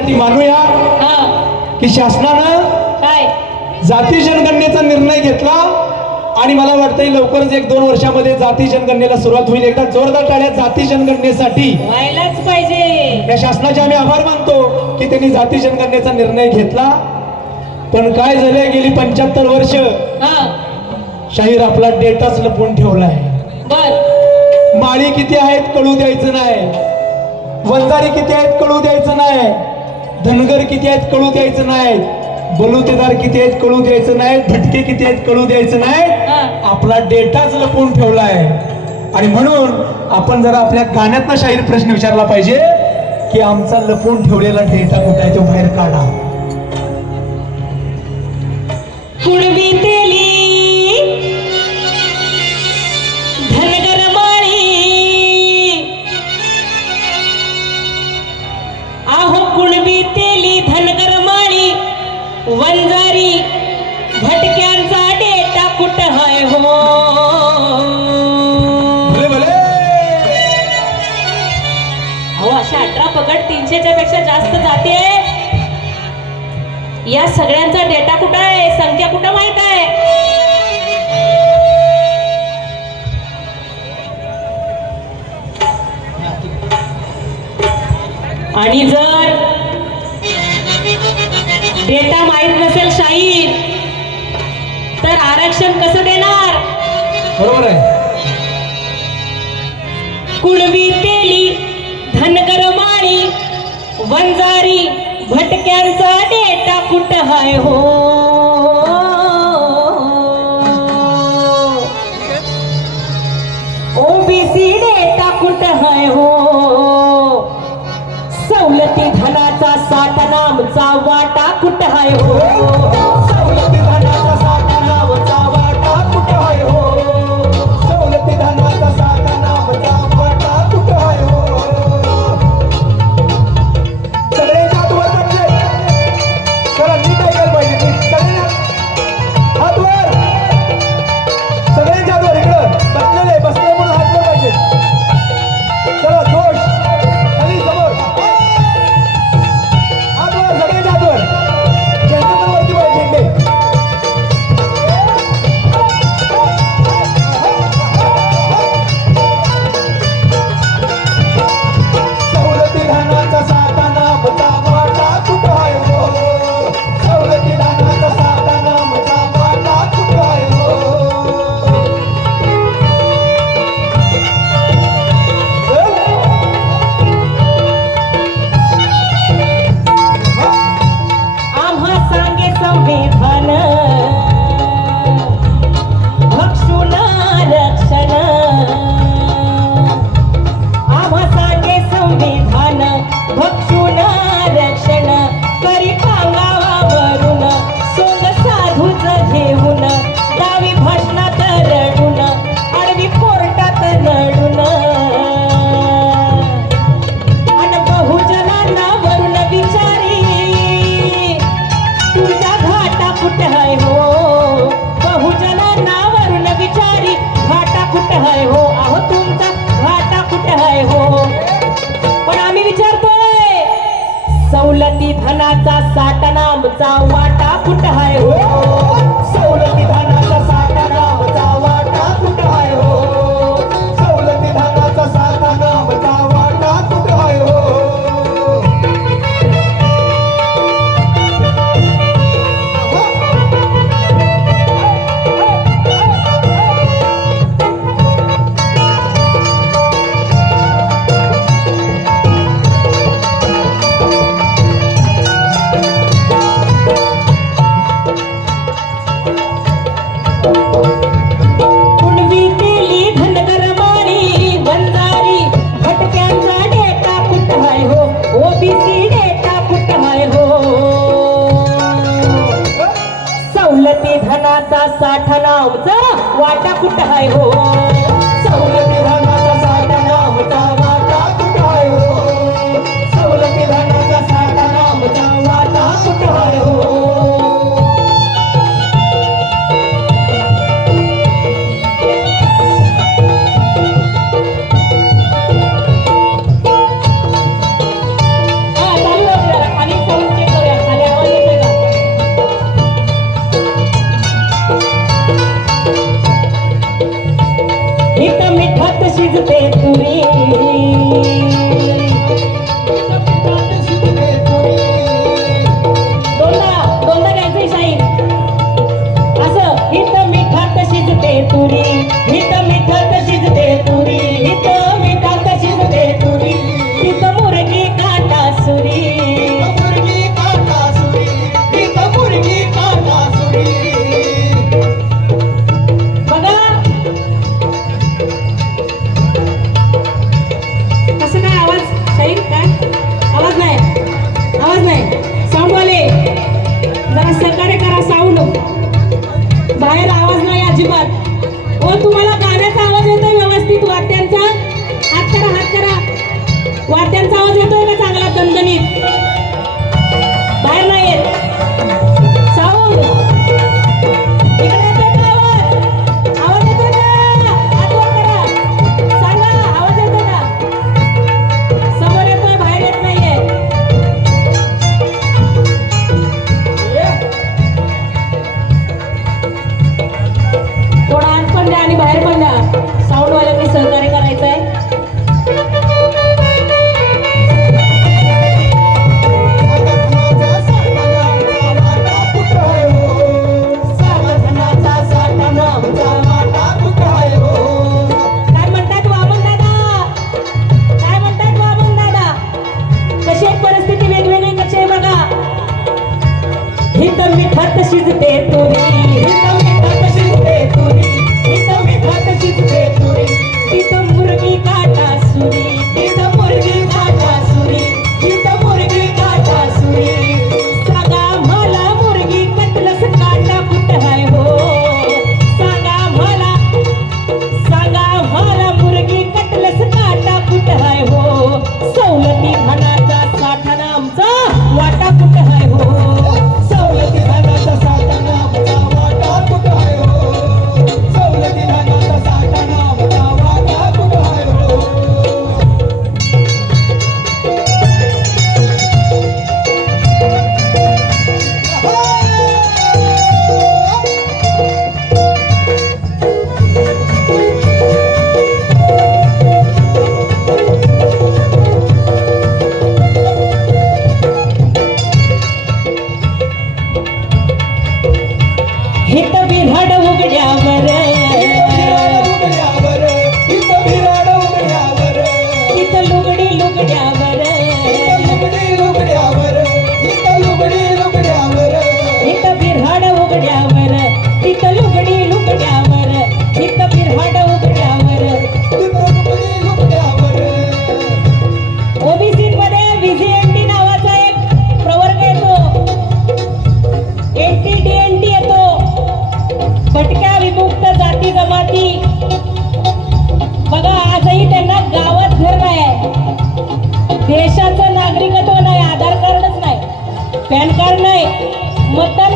साठी मानूया की शासनानं काय? जाती जनगणनेचा निर्णय घेतला आणि मला वाटतंय लवकरच एक दोन वर्षामध्ये जाती जनगणनेला सुरुवात होईल. एकदा जोरदार टाळ्या जाती जनगणनेसाठी व्हायलाच पाहिजे. या शासनाचे आम्ही आभार मानतो की त्यांनी जाती जनगणनेचा निर्णय घेतला. पण काय झालंय गेली पंच्याहत्तर वर्ष हा. शाहीर आपला डेटाच लपवून ठेवलाय. माळी किती आहेत कळू द्यायचं नाही. वंजारी किती आहेत कळू द्यायचं नाही. धनगर किती आहेत कळू द्यायचं नाही. बलुतेदार किती आहेत कळू द्यायचं नाही. भटके किती आहेत कळू द्यायचं नाही. आपला डेटाच लपवून ठेवलाय. आणि म्हणून आपण जरा आपल्या गाण्यातनं शाहीर प्रश्न विचारला पाहिजे की आमचा लपवून ठेवलेला डेटा कुठे आहे तो बाहेर काढा. सगळ्यांचा डेटा कुठं आहे? संख्या कुठं माहीत आहे? आणि जर डेटा माहीत नसेल शाहीर तर आरक्षण कसं देणार? बरोबर आहे. कुणबी तेली धनगर माळी वंजारी भटक्यांचा डेटा कुठ हाय हो? ओबीसी डेटा कुठ हाय हो? सवलती धनाचा साठ नामचा वाटा कुठ हाय हो? सवलती धनाचा साठा नामचा वाटा कुठ आहे हो सवलती परिस्थिती वेगवेगळी कशी आहे बघा. ही तर मी खत शिजते तुम्ही पॅन कार्ड नाही. मतदार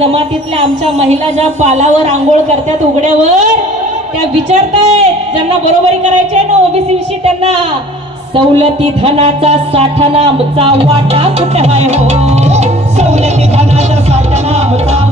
जमातीतल्या आमच्या महिला ज्या पालावर आंघोळ करतात उघड्यावर त्या विचारतायत ज्यांना बरोबरी करायची आहे ना ओबीसी विषयी त्यांना सवलती धनाचा साठा नामचा वाटा कुठे आहे हो? सवलती धनाचा साठा नामचा